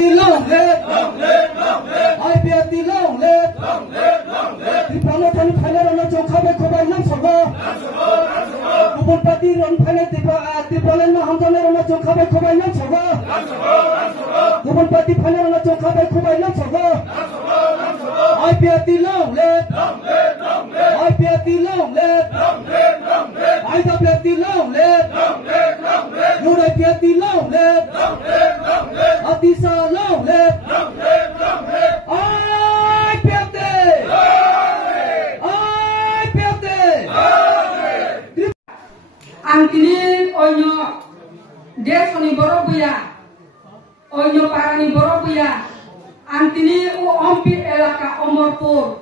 long live, IPR long live, di Palatan Palana Jokabe Kobayan Sogo, Ubun Pati on Panet, di Palana Hangalana Jokabe Kobayan Sogo, Ubun Pati Palana Jokabe Kobayan Sogo, IPR long live, IPR long live, IPR long live, IPR long live, Atisa long live, Angkini onyo desoni borobuya, onyo parani borobuya, angkini u ompir elaka omorpur,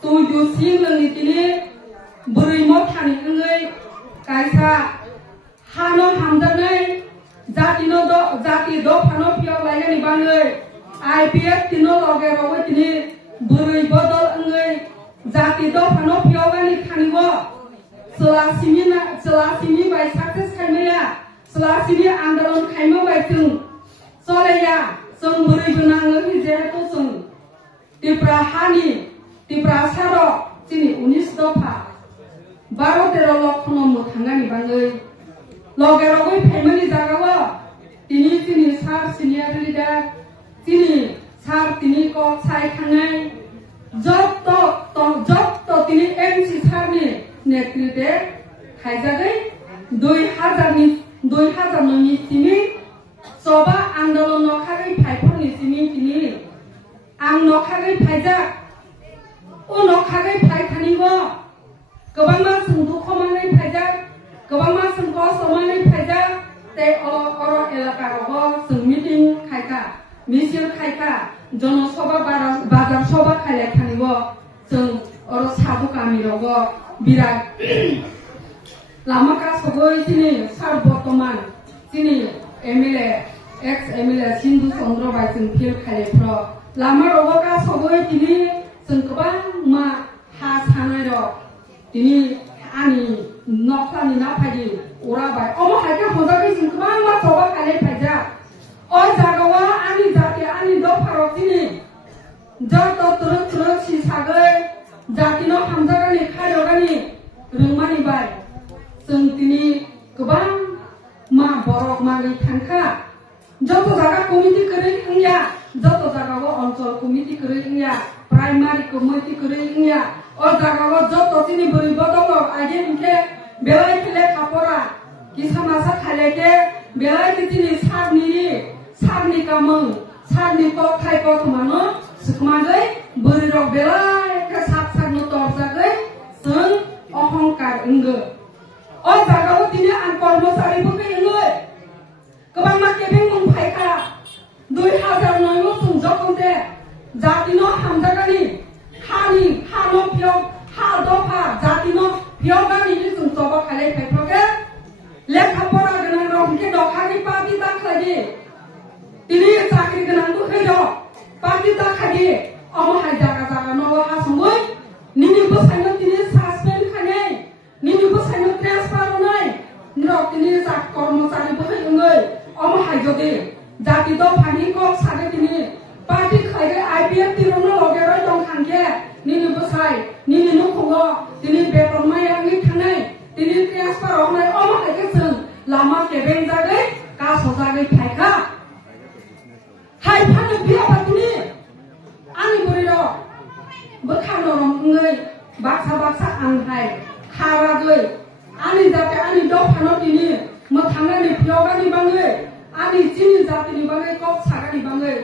tujuh singleng itini berimo thani engai kaisa hano hamdanai jati do phano piok layani bangai IPF tino loge rowe tini beri bodol engai jati do phano piok ani thanibo selasimi by success kaimaya selasimi andalon kaimo by tung soleya sung beri benang hije to sung tipra hani tipra saro sini 19 dopa 12-13 lokhono mo thangani bangai loge rowe family jagawa tini sar senior leader tini sar tini ko sai khangai job to tini MC sar ni नेतृत्वे खायजागै 2000 नि सिमी सोबा आन्दोलन नखागै फाइफोरनि सिमी तिनि आं नखागै फायजा ओ नखागै फायखानिबो गोबांमा सोंदु खमानै फायजा गोबांमा सोंख समानै फायजा ते अरो एलाकारावबो जों मिटिं खायखा मिছিল खायखा जनसभा बाजार सभा खायलायखानिबो जों अरो साबु गामिरावबो बिराट lama ka sogoi sini sar botoman sini MLA ex MLA Sindu Sondro bai जों फिल खालेफ्रो lama rogo ka sogoi tini जों गोबां मा हा सानाय रो tini ani नखलानि ना फायदि ओरा bai अमो हायका होजागै जों गोबां मा सबा खाले फायजा ओ जागावा ani जाति ani दफारो tini जत तुरु सिसागै जातिनो हामजागानि खायगानि रोंमानि बाय जों दिनै गोबां मा बरक मागै थांखा जत जागा कमिटि करै इंया जत जागाव अञ्चल कमिटि करै इंया प्राइमारि कमिटि करै इंया ओ जागाव जत दिनै बोरै बदल आगे इनके बेलाय खेले खापरा किसामासा खालेके बेलाय दिनै सारनि कामं सारनि को खायको थमानो सुखमागै बोरै रक बेलाय के सारनो तरजागै जों अहंकार इंगो ओ जागाव दिनै आं कर्मचारिफोरखौ इंगो गोबां मा केबिं मुं फायखा 2009 मो जों जखनते जातिनो हामजागानि हानो पियक हा दफा जातिनो पियगानि जों जबा खाले फायफोरके लेखा फरा गोनां रंके दखानि पार्टी दाखलादि दिनै साख्रि गोनांबो खैरो पार्टी दाखादि अमो हाय जागा नवा हासंगै निनि बसायनो दिनै सासपेन्ड खानाय निनि बसायनो ट्रान्सफार होनाय निरक दिनै जा कर्मचारि बहायङै अमो हायजोदि जाति दफानि कक सागे दिनै पार्टी खायगे IPF तिरनो लगेरै दं खांके निनि बसाय निनि नखंगो दिनै बेतन मायानि थानाय दिनै ट्रान्सफार होनाय अमो हायगे जों लामा केबें जागै कासो जागै फायखा हाय फानो बियाबा दिनै आंनि बोरैरो बोखानो रंङै बाक्सा आंहाय खारागै आंनि जाते आंनि दफानो दिनै मोथांनानै पियगानि बाङै आंनि जिनि जातिनि बाङै कक सागानि बाङै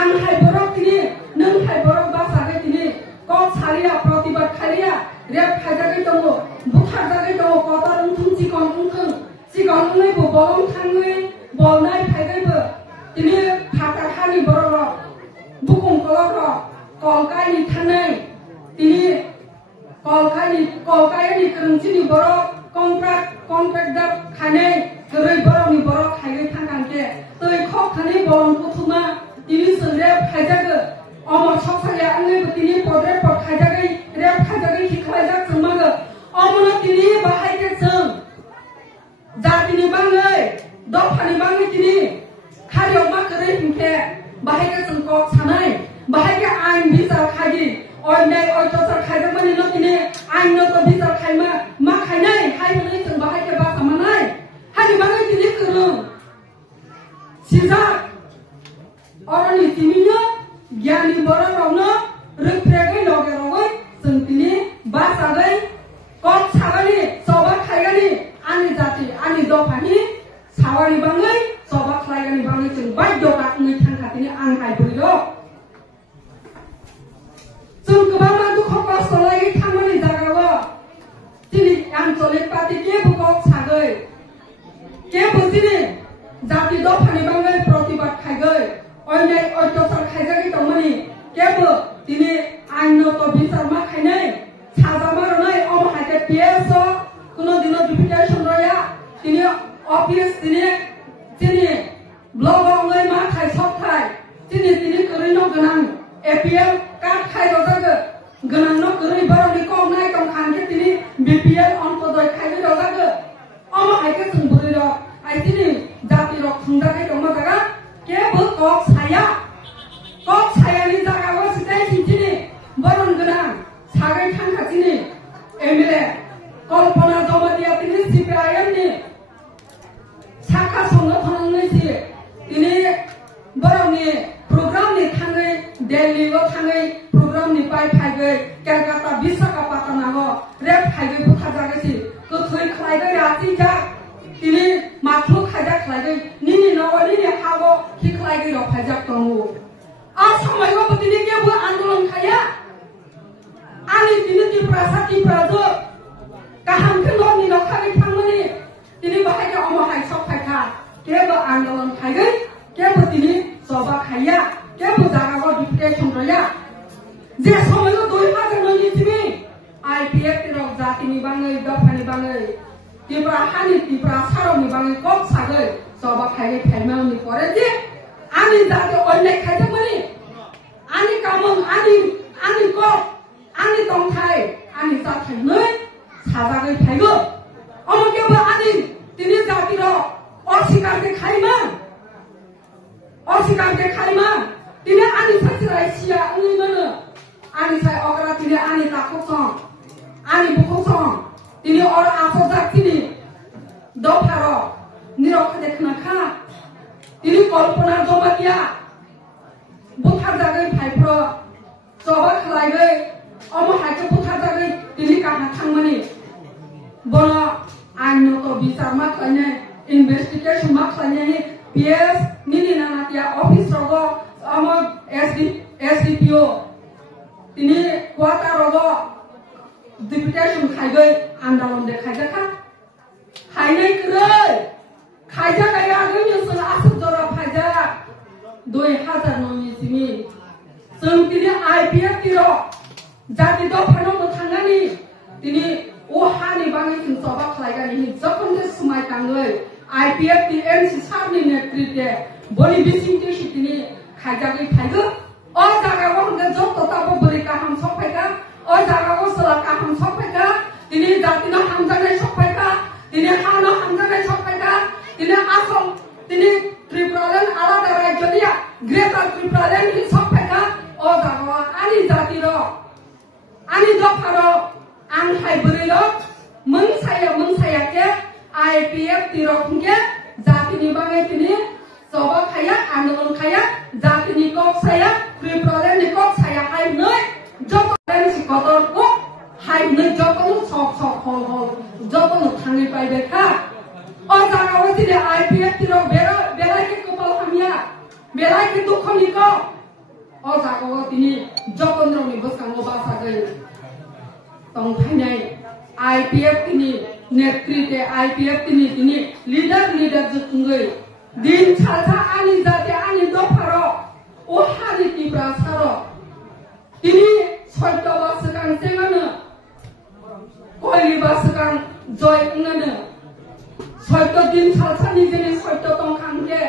आंहाय बरक दिनै नों हाय बरक बासागै दिनै कक सारिया प्रतिबाद खालिया रेप खायजागै दङ बुथारजागै दङ कतारं थुंसि कनथुं सिगाङैबो बरं थाङै बलनाय फायगैबो दिनै खाटाखानि बरक बुकुं कलक कलकायनि थानाय दिनै कलकायनि गोरोंथिनि बर' कन्ट्राक्टर खानाय गोरै बर'नि बर' खायगै थांगांके दै खक खानाय बरं बुथुमा दिनै जों रेप खायजागो अमर सकसाया आंनैबो दिनै रेप खायजागै रेप खायजागै हिखायजाग जों मागो अमनो दिनै बाहायगे जों जातिनि बाङै दफानि बाङै दिनै खारियाव मा गोरै हिंखे बाहायके जों कक सानाय बाहायके आइन बिचार खायि अन्याय अत्याचार खायदोंमोन न दिनै आइन न तो बिचार खायमा मा खायनाय हायनै जों बाहायके बासा मानाय हानि बाङै दिनै गोरों सिजा अरनि तिमिनो गियानि बररावनो रोख्रेगै लगे जों दिनै बासागै कक सागानि सबा खायगानि आनि जाति आनि दफानि सावारि बाङै सबा खायगानि बाङै जों बायद'गा नै थांखाथिनि आं हायबोयो जों गोबां दुख खस्थ' लायै थांनानै जागावो दिनै आन्चलिक पार्टी केबो कक सागै केबो दिनै जाति दफानि बाङै प्रतिबाद खायगै अन्याय अत्याचार खायजागै दंमोन केबो दिनै आइन तो बिचार मा खायनाय साजा मारनाय अमहायके PS कुनो दिनो डिपुटेशन रया दिनै ऑफिस दिनै ब्लॉग अंगै मा खाय सब खाय दिनै करैनो गोनां APL कार्ड खाय रजागो गोनां न करै बारनि कमनाय कम खानके दिनै BPL अन्तोदय खायगै रजागो अमहायके जों बोरै र आइ दिनै जाति र खुंजागै दङ जागा केबो कक सायानि जागाव सिदाय दिनै बरन गोनां सागै थांखाथिनि MLA कल्पना जमातिया दिनै CPIM नि साखा संगठननि सि दिनै बरनि प्रग्रामनि थाङै दिल्लीआव थाङै प्रग्रामनि पाइ फायगै कलकाता विशाखापट्टनमआव रेप फायगै बुथारजागैसि गोथै खायगै रातिजा दिनै माथ्रु खायजा खायगै निनि नवनि हागो खि खायगै र फायजाक दङ आ समायबो दिनै केबो आन्दोलन खाया आनि दिनै तिप्रासा तिप्राजो गाहामखौ न'नि नखागै थांमोनि दिनै बाहायके अमहाय सब फायखा केबो आन्दोलन खायगै केबो दिनै सबा खाया केबो जागाव डिपुटेशन रया जे समायबो 2009 IPF तिरक जातिनि बाङै दफानि बाङै तिप्रा हानि तिप्रा सारनि बाङै कक सागै सबा खायगै फायमानि परे जे आनि जाति अन्याय खायदोंमोन आनि कामं आनि कक आनि दंथाय आनि जाथायनै साजागै फायगो अमकेबो आनि दिनै जाति र अस्वीकारके खायमा दिनै आनि साचिराय सिया उनि मोनो आनि साय अग्रा दिनै आनि ताखोसं आनि बुखोसं दिनै अर आसो जातिनि दफार निरख देखनाखा दिनै कल्पना जमातिया बुथारजागै फायफ्र सबा खालायगै अमहायके बुथारजागै दिनै काहा थांमोनि बन आइन तो बिचार मा खालायनाय इन्वेस्टिगेशन मा खालायनाय PS निनि नानातिया ऑफिस रगो अम SDPO दिनै क्वार्टर रगो डिपुटेशन खायगै आन्दोलन देखायजाखा खायनाय करै खायजा गायागै नोंसोर आसुर जरा फायजा 2009 सिमि जों दिनै IPF तिर जाति दफानाव थांनानै दिनै ओ हानि बाङै जों सबा खालायगानि जखनदे समाय थाङै IPF ति MC सारनि नेतृत्वे बनि बिसिंथि सिटिनि खायजागै फायगो अ जागाव हमदे जत ताबो बोरै काहाम सफायगा अ जागाव सला काहाम सफायगा दिनै जातिनो हामजानाय सफायगा दिनै हानो हामजानाय सफायगा दिनै आसम दिनै त्रिपुरालेण्ड आलादा राज्यनिया ग्रेटर त्रिपुरालेण्ड नि सफायगा अ जागाव आनि जाति र आनि दफार आं हायबोरै र मोनसाया के IPF तिरखके जातिनि बाङै दिनै सबा खाया आन्दोलन खाया जातिनि कक साया त्रिपुरालेण्ड नि कक साया हायनै जतन सिकतरको हायनै जतन सक हल जतन थाङै पाइबेखा अ जागाव दिनै IPF तिरक बेलायके कपाल हामिया बेलायके दुखनि क अ जागाव दिनै जतननि बसकांगो बासागै तंफायनाय IPF तिनि नेतृत्वे IPF तिनि लीडर जुथुंगै दिन सालसा आनि जाति आनि दफार ओ हानि तिप्रा सार तिनि सत्य बासकां सेङानो कयलि बासकां जय उङानो सत्य दिन सालसा निजेनि सत्य तंखांके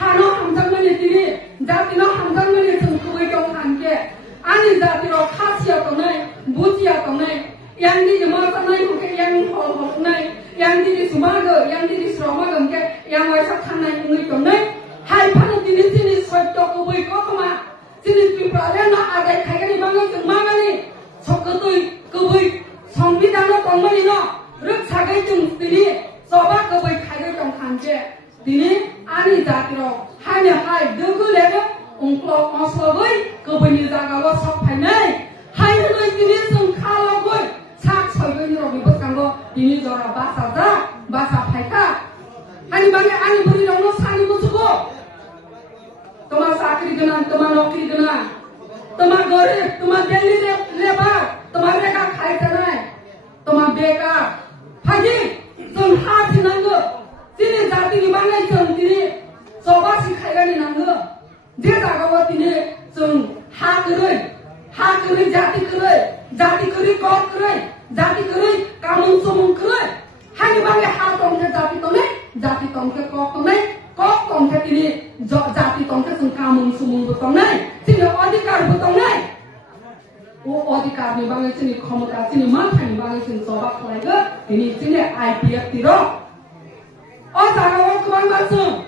हानो हामजांमोनि तिनि जातिनो हामजांमोनि जों खुबै तंखांके आनि जाति र खासिया तनै बुजिया तनै yang di jemaah tanai mungkin yang hol nai yang di sumaga yang di sromaga mungkin yang wajib tanai mungkin nai hai pada jenis sotto ko खोमा जोंनि त्रिपुराया ना आदाय खायगानि बाङै जों मा मानि सकतुइ गुबै संबिधानाव दंमोन न रोखसागै जों दिनै सबा गुबै खायगै दं खानसे दिनै आनि जातिराव हायनो हाय दोगो लेगो अंख्ल असलबै गुबैनि जागाव सफायनाय हायनो दिनै जों खालावै sak सयबैनि रबि बसकांगो दिनै जरा बासा जा बासा फायखा ani bagi ani beri rono sani musuko toma sakri gana toma nokri gana toma gorib toma delhi lebar toma reka khai tanai toma beka pagi jong ha sinanggo tini jati ni bangai jong tini soba sikhai ni nanggo je jagawa tini jong ha kuri jati kuri kok kuri jati kuri kamung sumung kuri hani bangai ha tong ke jati tong jati tongke kok tongke ini jati tongke sengkamung sumung betong sini adhikar betong adhikar ni bangai sini khamata sini mantha ni bangai sini soba khlaiga ini sini IPF tiro jaga kubang basung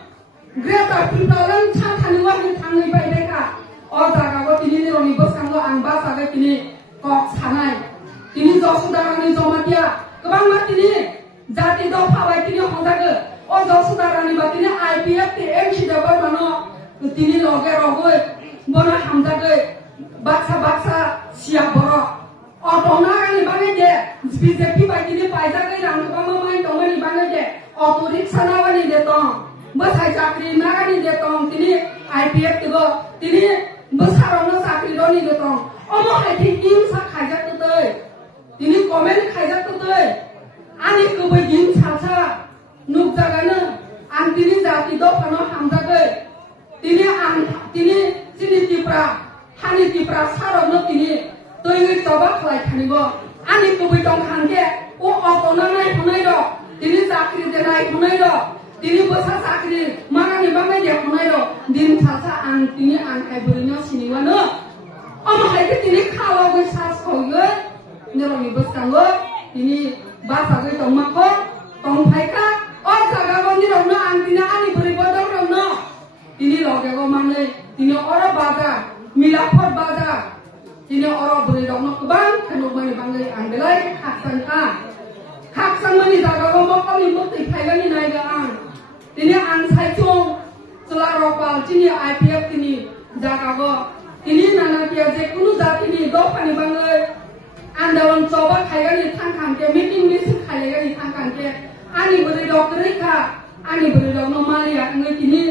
greta pintalan chathani wa ni thangai bai beka jaga tini ni roni boskango ang basaga tini kok sanai tini josudara ni jomatia kubang ma tini jati do phabai tini hodaga जसुदारानी बातिने IPF ते MC दबर मनो तिनी लगे रगोय बना हमजागै बाक्सा सिया बरो अटोनागानी बागे दे BJP बातिने पाइजागै रांगबामा माइन तंगनि बागे दे अटो रिक्शा नागानी दे तंग बसाय चाकरी नागानी दे तंग तिनी IPF तिगो तिनी बसारावनो चाकरी दनि दे तंग अमो हाइथि हिंसा खायजाक तै तिनी कमेन्ट खायजाक तै आनि गुबै हिंसा nukjagana ang tini jati do phano hamjagai tini sini tipra hani tipra sarobno tini toigai toba khlai thanibo ani kubai tong khangke o otona nai phonai do tini chakri denai phonai do tini bosa chakri magani bangai de phonai do din chasa ang tini ang kai burino siniwano am haike tini khalagai sas khogai neroni boskango tini basagai tongmako tongphaika jaga ni rona angtina ani beri bodor rona ini loge go mane ini ora baga milafot baga ini ora beri rona kubang kanu mani bangai angelai khaksan mani jaga go mokali mukti phaigani naiga ang ini ang saicong sela ropal tini IPF tini jaga go ini nana tia je kunu jati ni do pani bangai andalon coba phaigani thangkhangke meeting ni khaigani thangkhangke ani beri dokter ka ani beri dokter malia ngai tini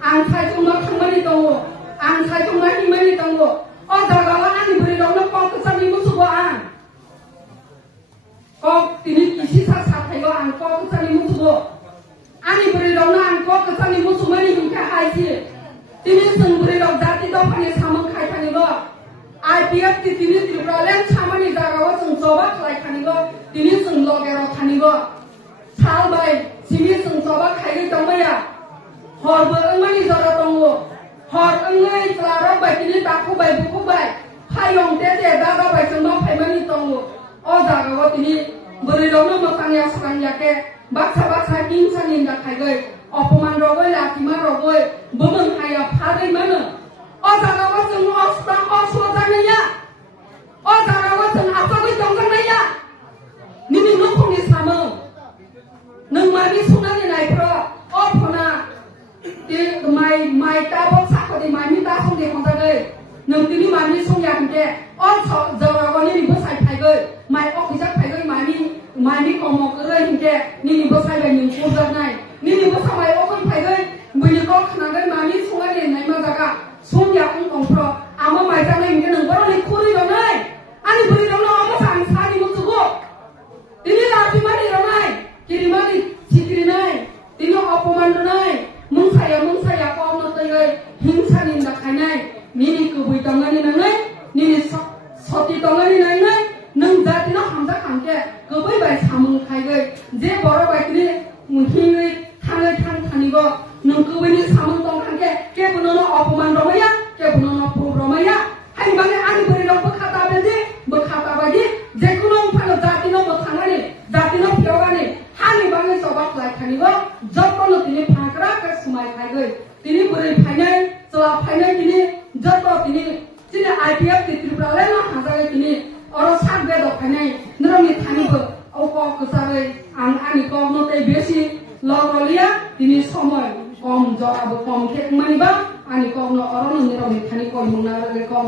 ang sai chuma thangmani tongo ang sai chuma himani tongo jaga ani beri dokter kok sani musugo ang kok tini kisi sa thaigo ang kok sani musugo ani beri dokter ang kok sani musumani hingka haisi tini sung beri dokter jati do pani samang khai thani go IPF tini Tripuraland samani jaga wa sung soba khlai thani go tini sung logero thani go salbai sini sung soba khai tongmaya horbo angmani jara tongo hor angai klaro bai tini takku bai buku bai phayong te daga bai sungma phaimani tongo jaga go tini beri dokno mokangya sakangya ke baksa hinsa ninda khaigai अपमान रगoi लाखिमा रगoi bomong haya phagai mano jaga go sung oslo janaya jaga go sung asagoi tongganaya nini nokongni samong nung mari sunani naipro phona ti mai ta bok sakodi mai mi ta song de khontagai nung tini mari song yakke jaga go ni bosai phaigai mai okijak phaigai mani komo krai hingke nini bosai bai ning khobjanai nini bosamai okoi phaigai bini ko khnagai mani sungani naima jaga songya ongpro ama mai janai hingke nung boro ni khuri ronai ani buri rono ama sang sani musugo tini lati mani ronai kirimani sikrinai tini opoman ronai mungsaya ko no taigai hingsa ninda khainai nini kubui tongani nangai nini soti tongani nangai nung jati no hamja khangke kubui bai samung khaigai je boro bai tini hingai thangai thanigo nung kubui ni samung tong khangke ke bunono opoman romaya ke bunono pro romaya hai bange ani buri rong bekhata baji je kuno phalo jati no bothangani jati no pyogani hani bange sobak lai thanigo jotno tini phakra ka sumai khaigai tini buri phainai chola joto tini sini IPF di Tripura leno hasil tini orang sak bedo kene neromi tani be opo kesawe ani kom note besi logolia tini somoy kom jora bo kom kek mani ba ani kom no orang neromi tani kom menara kom